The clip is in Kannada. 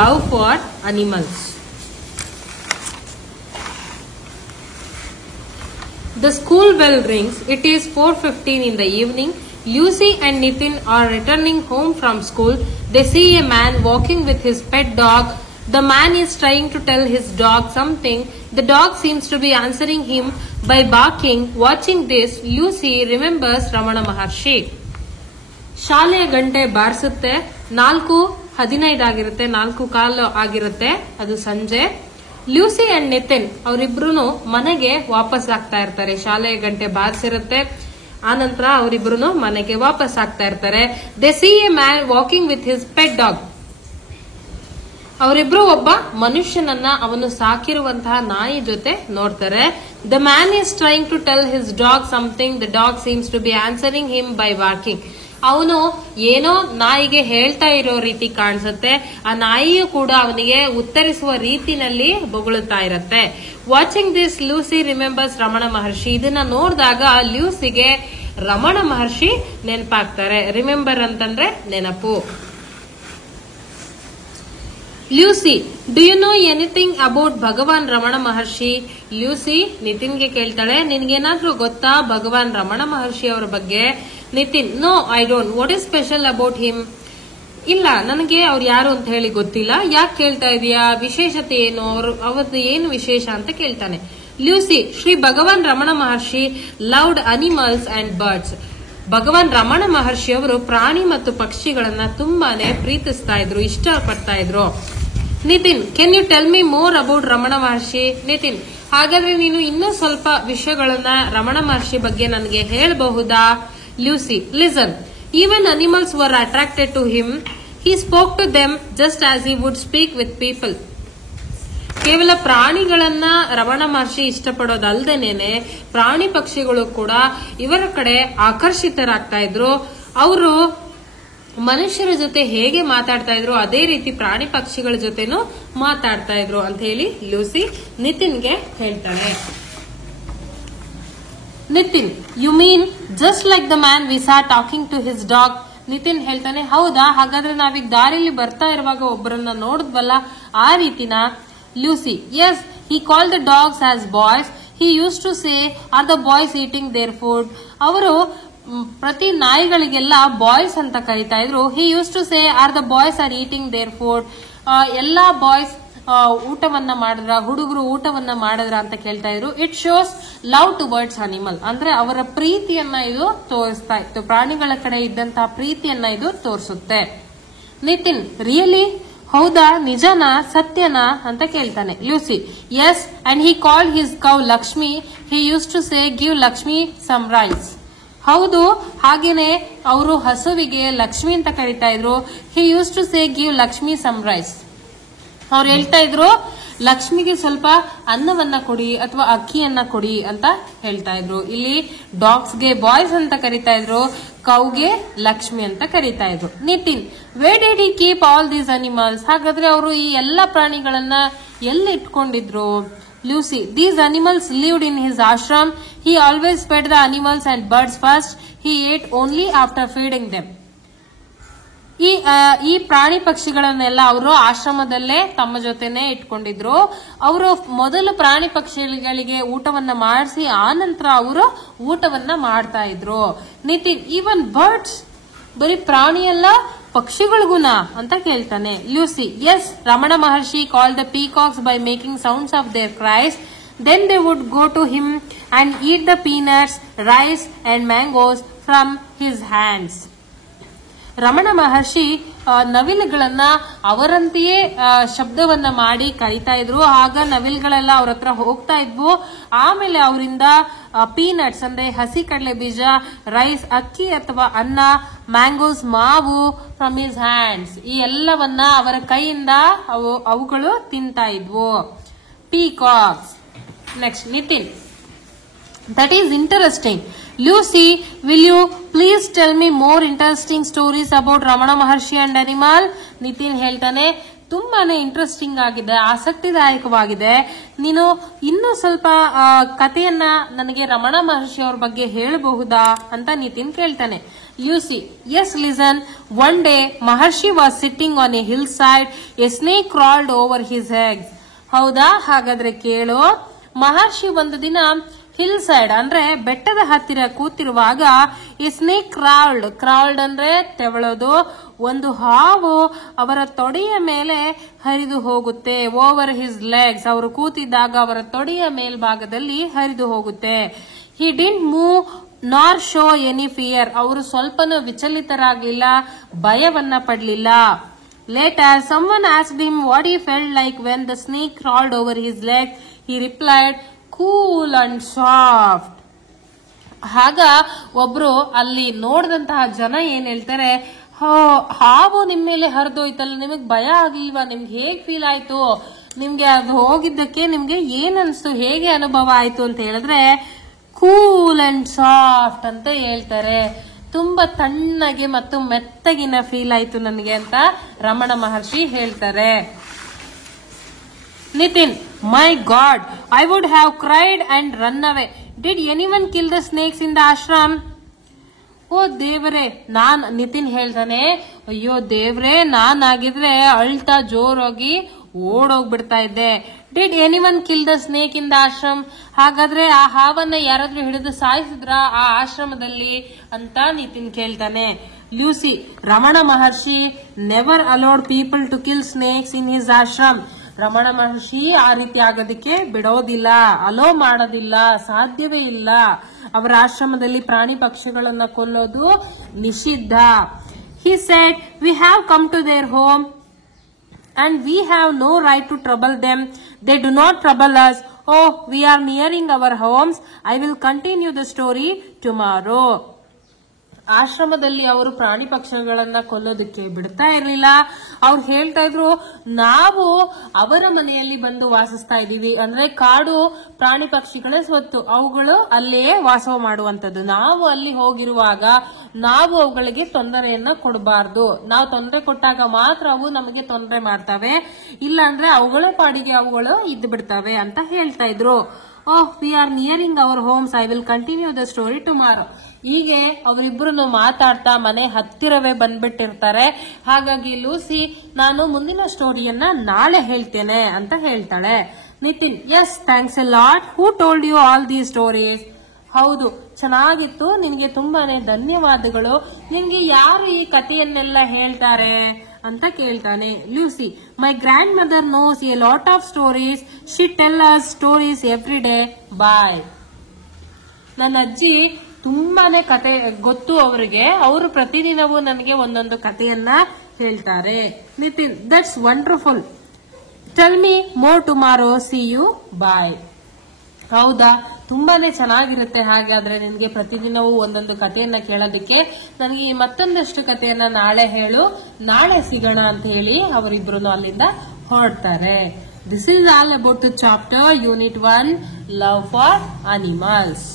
love for animals. The school bell rings. It is 4:15 in the evening. Lucy and Nitin are returning home from school. They see a man walking with his pet dog. The man is trying to tell his dog something. The dog seems to be answering him by barking. Watching this, Lucy remembers Ramana Maharshi. ಶಾಲೆಯ ಗಂಟೆ ಬಾರಿಸುತ್ತೆ. 4:15 ಆಗಿರುತ್ತೆ, 4:15 ಆಗಿರುತ್ತೆ. ಅದು ಸಂಜೆ. ಲ್ಯೂಸಿ ಅಂಡ್ ನಿತಿನ್ ಅವರಿಬ್ರು ಮನೆಗೆ ವಾಪಸ್ ಆಗ್ತಾ ಇರ್ತಾರೆ. ಶಾಲೆಯ ಗಂಟೆ ಬಾರಿಸಿರುತ್ತೆ. ಆನಂತರ ಅವರಿಬ್ರು ಮನೆಗೆ ವಾಪಸ್ ಆಗ್ತಾ ಇರ್ತಾರೆ. They see a man walking with his pet dog. ಅವರಿಬ್ರು ಒಬ್ಬ ಮನುಷ್ಯನನ್ನ ಅವನು ಸಾಕಿರುವಂತಹ ನಾಯಿ ಜೊತೆ ನೋಡ್ತಾರೆ. The man is trying to tell his dog something. The dog seems to be answering him by walking. ಅವನು ಏನೋ ನಾಯಿಗೆ ಹೇಳ್ತಾ ಇರೋ ರೀತಿ ಕಾಣಿಸುತ್ತೆ. ಆ ನಾಯಿಯು ಕೂಡ ಅವನಿಗೆ ಉತ್ತರಿಸುವ ರೀತಿನಲ್ಲಿ ಬೊಗಳುತ್ತಾ ಇರತ್ತೆ. Watching this, Lucy remembers Ramana Maharshi. ಇದನ್ನ ನೋಡಿದಾಗ ಲ್ಯೂಸಿಗೆ ರಮಣ ಮಹರ್ಷಿ ನೆನಪಾಗ್ತಾರೆ. ರಿಮೆಂಬರ್ ಅಂತಂದ್ರೆ ನೆನಪು. Lucy, do you know anything about Bhagavan Ramana Maharshi? Lucy ನಿತಿನ್ಗೆ ಕೇಳ್ತಾಳೆ, ನಿನ್ಗೇನಾದ್ರೂ ಗೊತ್ತಾ ಭಗವಾನ್ ರಮಣ ಮಹರ್ಷಿ ಅವರ ಬಗ್ಗೆ? Nitin, no I don't. What is special about him? ಇಲ್ಲ, ನನಗೆ ಅವ್ರು ಯಾರು ಅಂತ ಹೇಳಿ ಗೊತ್ತಿಲ್ಲ. ಯಾಕೆ ಕೇಳ್ತಾ ಇದೀಯಾ? ವಿಶೇಷತೆ ಏನು? ಅವರದ್ದು ಏನು ವಿಶೇಷ ಅಂತ ಕೇಳ್ತಾನೆ. Lucy, Shri Bhagavan Ramana Maharshi loved animals and birds. Bhagavan Ramana Maharshi ಅವರು ಪ್ರಾಣಿ ಮತ್ತು ಪಕ್ಷಿಗಳನ್ನ ತುಂಬಾನೇ ಪ್ರೀತಿಸ್ತಾ ಇದ್ರು, ಇಷ್ಟಪಡ್ತಾ ಇದ್ರು. Nitin, can you tell me more about Ramana Maharshi? Nitin, ಹಾಗಾದ್ರೆ ನೀನು ಇನ್ನೂ ಸ್ವಲ್ಪ ವಿಷಯಗಳನ್ನ ರಮಣ ಮಹರ್ಷಿ ಬಗ್ಗೆ ನನಗೆ ಹೇಳಬಹುದಾ? Lucy, listen. Even animals were attracted to him. He spoke to them just as he would speak with people. ಕೇವಲ ಪ್ರಾಣಿಗಳನ್ನ ರಮಣ ಮಹರ್ಷಿ ಇಷ್ಟಪಡೋದಲ್ದೇನೆ ಪ್ರಾಣಿ ಪಕ್ಷಿಗಳು ಕೂಡ ಇವರ ಕಡೆ ಆಕರ್ಷಿತರಾಗ್ತಾ ಇದ್ರು. ಅವರು ಮನುಷ್ಯರ ಜೊತೆ ಹೇಗೆ ಮಾತಾಡ್ತಾ ಇದ್ರು ಅದೇ ರೀತಿ ಪ್ರಾಣಿ ಪಕ್ಷಿಗಳ ಜೊತೆನೂ ಮಾತಾಡ್ತಾ ಇದ್ರು ಅಂತ ಹೇಳಿ ಲೂಸಿ ನಿತಿನ್ಗೆ ಹೇಳ್ತಾಳೆ. Nitin, you mean just like the man we saw talking to his dog. Nitin ಹೇಳ್ತಾನೆ, ಹೌದಾ, ಹಾಗಾದ್ರೆ ನಾವೀಗ ದಾರಿಲಿ ಬರ್ತಾ ಇರುವಾಗ ಒಬ್ಬರನ್ನ ನೋಡಿದ್ವಲ್ಲ, ಆ ರೀತಿನ? Lucy, yes, he called the dogs as boys. He used to say, are the boys eating their food? ಅವರು ಪ್ರತಿ ನಾಯಿಗಳಿಗೆಲ್ಲ ಬಾಯ್ಸ್ ಅಂತ ಕರೀತಾ ಇದ್ರು. He used to say, are the boys are eating their food? ಎಲ್ಲಾ ಬಾಯ್ಸ್ ಊಟವನ್ನ ಮಾಡಿದ್ರ, ಹುಡುಗರು ಊಟವನ್ನ ಮಾಡಿದ್ರ ಅಂತ ಕೇಳ್ತಾ ಇದ್ರು. It shows love towards animal. ಅಂದ್ರೆ ಅವರ ಪ್ರೀತಿಯನ್ನ ಇದು ತೋರಿಸ್ತಾ ಇತ್ತು, ಪ್ರಾಣಿಗಳ ಕಡೆ ಇದ್ದಂತಹ ಪ್ರೀತಿಯನ್ನ ಇದು ತೋರಿಸುತ್ತೆ. ನಿತಿನ್, ರಿಯಲಿ? ಹೌದಾ, ನಿಜನಾ, ಸತ್ಯನಾ ಅಂತ ಕೇಳ್ತಾನೆ. Lucy, yes, and he called his cow Lakshmi. He used to say give Lakshmi some rice. ಹೌದು, ಹಾಗೇನೆ ಅವರು ಹಸುವಿಗೆ ಲಕ್ಷ್ಮಿ ಅಂತ ಕರೀತಾ ಇದ್ರು. He used to say give Lakshmi some rice. ಅವ್ರು ಹೇಳ್ತಾ ಇದ್ರು, ಲಕ್ಷ್ಮಿಗೆ ಸ್ವಲ್ಪ ಅನ್ನವನ್ನ ಕೊಡಿ ಅಥವಾ ಅಕ್ಕಿಯನ್ನ ಕೊಡಿ ಅಂತ ಹೇಳ್ತಾ ಇದ್ರು. ಇಲ್ಲಿ ಡಾಗ್ಸ್ಗೆ ಬಾಯ್ಸ್ ಅಂತ ಕರೀತಾ ಇದ್ರು, ಕೌಗೆ ಲಕ್ಷ್ಮಿ ಅಂತ ಕರೀತಾ ಇದ್ರು. Nitin, where did he keep all these animals? ಹಾಗಾದ್ರೆ ಅವರು ಈ ಎಲ್ಲಾ ಪ್ರಾಣಿಗಳನ್ನ ಎಲ್ಲಿ ಇಟ್ಕೊಂಡಿದ್ರು? Lucy, these animals lived in his ashram. He always fed the animals and birds first. He ate only after feeding them. ಈ ಪ್ರಾಣಿ ಪಕ್ಷಿಗಳನ್ನೆಲ್ಲ ಅವರು ಆಶ್ರಮದಲ್ಲೇ ತಮ್ಮ ಜೊತೆನೆ ಇಟ್ಕೊಂಡಿದ್ರು. ಅವರು ಮೊದಲು ಪ್ರಾಣಿ ಪಕ್ಷಿಗಳಿಗೆ ಊಟವನ್ನ ಮಾಡಿಸಿ ಆ ನಂತರ ಅವರು ಊಟವನ್ನ ಮಾಡ್ತಾ ಇದ್ರು. Nitin, even birds? ಬರೀ ಪ್ರಾಣಿಯಲ್ಲ, ಪಕ್ಷಿಗಳಿಗುನ ಅಂತ ಕೇಳ್ತಾನೆ. Lucy, yes, Ramana Maharshi call the peacocks by making sounds of their cries. Then they would go to him and eat the peanuts, rice and mangoes from his hands. Ramana Maharshi ನವಿಲುಗಳನ್ನ ಅವರಂತೆಯೇ ಶಬ್ದವನ್ನ ಮಾಡಿ ಕರೀತಾ ಇದ್ರು. ಆಗ ನವಿಲುಗಳೆಲ್ಲ ಅವ್ರ ಹತ್ರ ಹೋಗ್ತಾ ಇದ್ವು. ಆಮೇಲೆ ಅವರಿಂದ ಪೀನಟ್ಸ್ ಅಂದ್ರೆ ಹಸಿ ಕಡಲೆ ಬೀಜ, ರೈಸ್ ಅಕ್ಕಿ ಅಥವಾ ಅನ್ನ, ಮ್ಯಾಂಗೋಸ್ ಮಾವು ಫ್ರಮ್ ಹಿಸ್ ಹ್ಯಾಂಡ್ಸ್, ಈ ಎಲ್ಲವನ್ನ ಅವರ ಕೈಯಿಂದ ಅವುಗಳು ತಿಂತಾ ಇದ್ವು. Peacocks. Next Nitin, that is interesting. Lucy, will you please tell me more interesting stories about Ramana Maharshi and animal? Nitin ಹೇಳ್ತಾನೆ, ತುಂಬಾನೇ ಇಂಟ್ರೆಸ್ಟಿಂಗ್ ಆಗಿದೆ, ಆಸಕ್ತಿದಾಯಕವಾಗಿದೆ. ನೀನು ಇನ್ನೂ ಸ್ವಲ್ಪ ಕಥೆಯನ್ನ ನನಗೆ ರಮಣ ಮಹರ್ಷಿ ಅವ್ರ ಬಗ್ಗೆ ಹೇಳಬಹುದಾ ಅಂತ ನಿತಿನ್ ಕೇಳ್ತಾನೆ. Lucy, yes, listen. One day, Maharshi was sitting on a hillside. A snake crawled over his eggs. ಹೌದಾ? ಹಾಗಾದ್ರೆ ಕೇಳು. ಮಹರ್ಷಿ ಒಂದು ದಿನ ಹಿಲ್ ಸೈಡ್ ಅಂದ್ರೆ ಬೆಟ್ಟದ ಹತ್ತಿರ ಕೂತಿರುವಾಗ ಈ ಸ್ನೇಕ್ ಕ್ರಾಲ್ಡ್ ಅಂದ್ರೆ ತೆವಳೋದು, ಒಂದು ಹಾವು ಅವರ ತೊಡೆಯ ಮೇಲೆ ಹರಿದು ಹೋಗುತ್ತೆ. ಓವರ್ ಹಿಸ್ ಲೆಗ್ಸ್, ಅವರು ಕೂತಿದ್ದಾಗ ಅವರ ತೊಡೆಯ ಮೇಲ್ಭಾಗದಲ್ಲಿ ಹರಿದು ಹೋಗುತ್ತೆ. He didn't move nor show any fear, ಅವರು ಸ್ವಲ್ಪನೂ ವಿಚಲಿತರಾಗಲಿಲ್ಲ, ಭಯವನ್ನ ಪಡಲಿಲ್ಲ. Later someone asked him what he felt like when the snake crawled over his leg. He replied, cool and soft. ಆಗ ಒಬ್ರು ಅಲ್ಲಿ ನೋಡಿದಂತಹ ಜನ ಏನ್ ಹೇಳ್ತಾರೆ, ಹಾವು ನಿಮ್ ಮೇಲೆ ಹರಿದೋಯ್ತಲ್ಲ, ನಿಮಗ್ ಭಯ ಆಗ್ಲಿಲ್ವಾ, ನಿಮ್ಗೆ ಹೇಗ್ ಫೀಲ್ ಆಯ್ತು, ನಿಮ್ಗೆ ಅದು ಹೋಗಿದ್ದಕ್ಕೆ ನಿಮ್ಗೆ ಏನ್ ಅನ್ಸ್ತು, ಹೇಗೆ ಅನುಭವ ಆಯ್ತು ಅಂತ ಹೇಳಿದ್ರೆ ಕೂಲ್ ಅಂಡ್ ಸಾಫ್ಟ್ ಅಂತ ಹೇಳ್ತಾರೆ. ತುಂಬಾ ತಣ್ಣಗೆ ಮತ್ತು ಮೆತ್ತಗಿನ ಫೀಲ್ ಆಯ್ತು ನನಗೆ ಅಂತ ರಮಣ ಮಹರ್ಷಿ ಹೇಳ್ತಾರೆ. Nitin, my god, I would have cried and run away. Did anyone kill the snakes in the ashram? ಓ ದೇವ್ರೆ, ನಿತಿನ್ ಹೇಳ್ತಾನೆ, ಅಯ್ಯೋ ದೇವ್ರೆ, ನಾನಾಗಿದ್ರೆ ಅಳ್ತಾ ಜೋರಾಗಿ ಓಡೋಗ್ಬಿಡ್ತಾ ಇದ್ದೆ. Did anyone kill the snake in the ashram? ಹಾಗಾದ್ರೆ ಆ ಹಾವನ್ನ ಯಾರಾದ್ರೂ ಹಿಡಿದು ಸಾಯಿಸಿದ್ರ ಆ ಆಶ್ರಮದಲ್ಲಿ ಅಂತ ನಿತಿನ್ ಕೇಳ್ತಾನೆ. Lucy, Ramana Maharshi never allowed people to kill snakes in his ashram. Ramana Maharshi ಆ ರೀತಿ ಆಗೋದಕ್ಕೆ ಬಿಡೋದಿಲ್ಲ, ಅಲೋ ಮಾಡೋದಿಲ್ಲ, ಸಾಧ್ಯವೇ ಇಲ್ಲ. ಅವರ ಆಶ್ರಮದಲ್ಲಿ ಪ್ರಾಣಿ ಪಕ್ಷಿಗಳನ್ನ ಕೊಲ್ಲೋದು ನಿಷಿದ್ಧ. He said, we have come to their home and we have no right to trouble them. They do not trouble us. Oh, we are nearing our homes. I will continue the story tomorrow. ಆಶ್ರಮದಲ್ಲಿ ಅವರು ಪ್ರಾಣಿ ಪಕ್ಷಿಗಳನ್ನ ಕೊಲ್ಲೋದಕ್ಕೆ ಬಿಡ್ತಾ ಇರಲಿಲ್ಲ. ಅವ್ರು ಹೇಳ್ತಾ ಇದ್ರು, ನಾವು ಅವರ ಮನೆಯಲ್ಲಿ ಬಂದು ವಾಸಿಸ್ತಾ ಇದೀವಿ, ಅಂದ್ರೆ ಕಾಡು ಪ್ರಾಣಿ ಪಕ್ಷಿಗಳ ಸ್ವತ್ತು, ಅವುಗಳು ಅಲ್ಲೇ ವಾಸ ಮಾಡುವಂತದ್ದು. ನಾವು ಅಲ್ಲಿ ಹೋಗಿರುವಾಗ ನಾವು ಅವುಗಳಿಗೆ ತೊಂದರೆಯನ್ನ ಕೊಡಬಾರ್ದು. ನಾವು ತೊಂದರೆ ಕೊಟ್ಟಾಗ ಮಾತ್ರ ಅವು ನಮಗೆ ತೊಂದರೆ ಮಾಡ್ತವೆ, ಇಲ್ಲ ಅಂದ್ರೆ ಅವುಗಳ ಪಾಡಿಗೆ ಅವುಗಳು ಇದ್ದು ಬಿಡ್ತವೆ ಅಂತ ಹೇಳ್ತಾ ಇದ್ರು. Oh, we are nearing our homes. I will continue the story tomorrow. ಹೀಗೆ ಅವರಿಬ್ಬರನ್ನು ಮಾತಾಡ್ತಾ ಮನೆ ಹತ್ತಿರವೇ ಬಂದ್ಬಿಟ್ಟಿರ್ತಾರೆ. ಹಾಗಾಗಿ ಲೂಸಿ, ನಾನು ಮುಂದಿನ ಸ್ಟೋರಿಯನ್ನ ನಾಳೆ ಹೇಳ್ತೇನೆ ಅಂತ ಹೇಳ್ತಾಳೆ. Nitin, yes, thanks a lot. Who told you all these stories? ಹೌದು, ಚೆನ್ನಾಗಿತ್ತು, ನಿನ್ಗೆ ತುಂಬಾನೇ ಧನ್ಯವಾದಗಳು. ನಿನ್ಗೆ ಯಾರು ಈ ಕಥೆಯನ್ನೆಲ್ಲ ಹೇಳ್ತಾರೆ ಅಂತ ಕೇಳ್ತಾನೆ. Lucy, my grandmother knows a lot of stories. She tell us stories every day. Bye. ನನ್ನ ಅಜ್ಜಿ ತುಂಬಾನೇ ಕತೆ ಗೊತ್ತು ಅವರಿಗೆ, ಅವರು ಪ್ರತಿದಿನವೂ ನನಗೆ ಒಂದೊಂದು ಕಥೆಯನ್ನ ಹೇಳ್ತಾರೆ. Nitin, that's wonderful. Tell me more tomorrow. See you. Bye. ಹೌದಾ, ತುಂಬಾನೇ ಚೆನ್ನಾಗಿರುತ್ತೆ. ಹಾಗಾದ್ರೆ ನಿನ್ಗೆ ಪ್ರತಿದಿನವೂ ಒಂದೊಂದು ಕಥೆಯನ್ನ ಕೇಳೋದಕ್ಕೆ. ನನಗೆ ಮತ್ತೊಂದಷ್ಟು ಕಥೆಯನ್ನ ನಾಳೆ ಹೇಳು, ನಾಳೆ ಸಿಗೋಣ ಅಂತ ಹೇಳಿ ಅವರಿಬ್ರು ಅಲ್ಲಿಂದ ಹೊರಡ್ತಾರೆ. This is all about the chapter unit 1, love for animals.